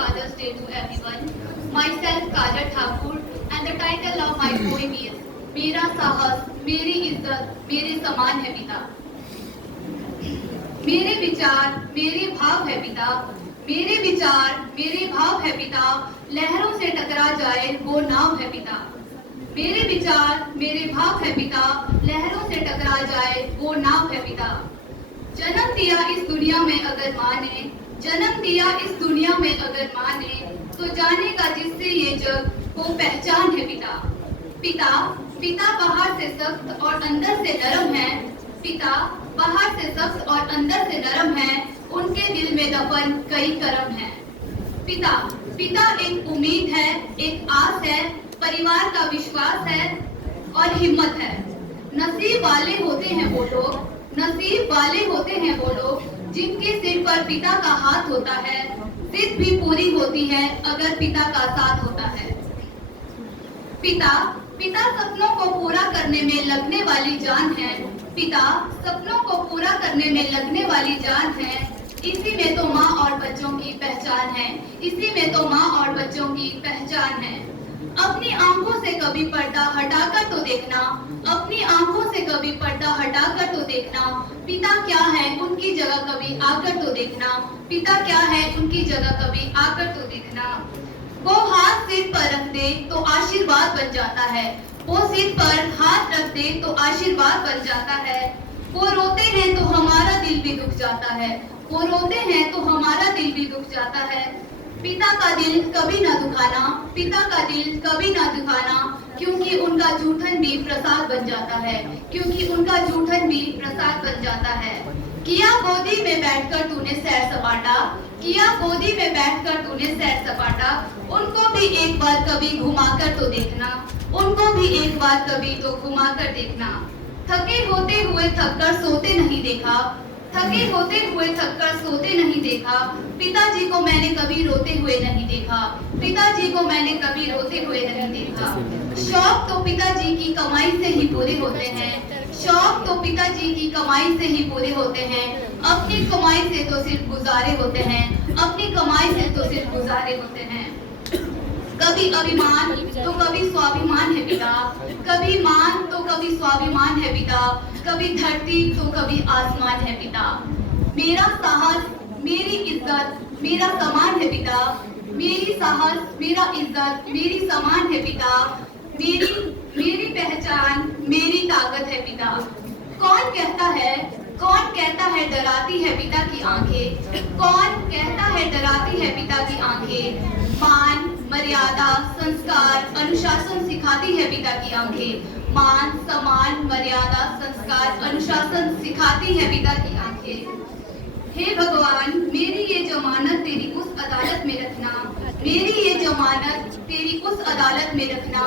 Father's Day to everyone. Myself Kajal Thakur and the title of my poem is मेरा साहस, मेरी इज्जत, मेरे समान है पिता। मेरे विचार, मेरे भाव है पिता। मेरे विचार, मेरे भाव है पिता। लहरों से टकरा जाए वो नाव है पिता। मेरे विचार, मेरे भाव है पिता। लहरों से टकरा जाए वो नाव है पिता। जन्म दिया इस दुनिया में अगर माँ ने, जन्म दिया इस दुनिया में अगर माँ ने, तो जानेगा जिससे ये जग वो पहचान है पिता। पिता, पिता बाहर से सख्त और अंदर से नरम है। पिता बाहर से सख्त और अंदर से नरम है। उनके दिल में दफन कई करम है। पिता, पिता एक उम्मीद है, एक आस है, परिवार का विश्वास है और हिम्मत है। नसीब वाले होते हैं वो लोग, नसीब वाले होते हैं वो लोग जिनके सिर पर पिता का हाथ होता है। जिद भी पूरी होती है अगर पिता का साथ होता है। पिता, पिता सपनों को पूरा करने में लगने वाली जान है। पिता सपनों को पूरा करने में लगने वाली जान है। इसी में तो माँ और बच्चों की पहचान है। इसी में तो माँ और बच्चों की पहचान है। अपनी आंखों से कभी पर्दा हटाकर तो देखना, अपनी आंखों से कभी पर्दा हटाकर तो देखना। पिता क्या है उनकी जगह कभी आकर तो देखना। पिता क्या है उनकी जगह कभी आकर तो देखना। वो हाथ सिर पर रख दे तो आशीर्वाद बन जाता है। वो सिर पर हाथ रख दे तो आशीर्वाद बन जाता है। वो रोते हैं तो हमारा दिल भी दुख जाता है। वो रोते हैं तो हमारा दिल भी दुख जाता है। पिता का दिल कभी ना दुखाना, पिता का दिल कभी ना दुखाना, क्योंकि उनका जूठन भी प्रसाद बन जाता है। क्योंकि उनका जूठन भी प्रसाद बन जाता है। किया गोदी में बैठकर तूने सैर सपाटा, किया गोदी में बैठकर तूने सैर सपाटा। उनको भी एक बार कभी घुमाकर तो देखना, उनको भी एक बार कभी तो घुमाकर देखना। थके होते हुए थककर सोते नहीं देखा, थके होते हुए थककर सोते नहीं देखा। पिताजी को मैंने कभी रोते हुए नहीं देखा, पिताजी को मैंने कभी रोते हुए नहीं देखा। शौक तो पिताजी की कमाई से ही पूरे होते हैं, शौक तो पिताजी की कमाई से ही पूरे होते हैं। अपनी कमाई से तो सिर्फ गुजारे होते हैं, अपनी कमाई से तो सिर्फ गुजारे होते हैं। कभी अभिमान तो कभी स्वाभिमान है पिता, कभी मान तो कभी स्वाभिमान है पिता। कभी धरती तो कभी आसमान है पिता। मेरा साहस, मेरी इज्जत, मेरा समान है पिता। मेरी साहस, मेरा इज्जत, मेरी समान है पिता। मेरी पहचान, मेरी ताकत है पिता। कौन कहता है डराती है पिता की आंखें। कौन कहता है डराती है पिता की आंखें। मान, मर्यादा, संस्कार, अनुशासन सिखाती है पिता की आंखें। मान, सम्मान, मर्यादा, संस्कार, अनुशासन सिखाती है पिता की आंखें। हे भगवान, मेरी ये जमानत तेरी उस अदालत में रखना, मेरी ये जमानत तेरी उस अदालत में रखना।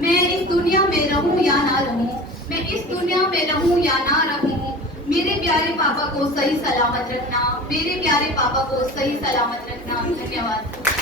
मैं इस दुनिया में रहूं या ना रहूं, मैं इस दुनिया में रहूं या ना रहूं। मेरे प्यारे पापा को सही सलामत रखना, मेरे प्यारे पापा को सही सलामत रखना। धन्यवाद।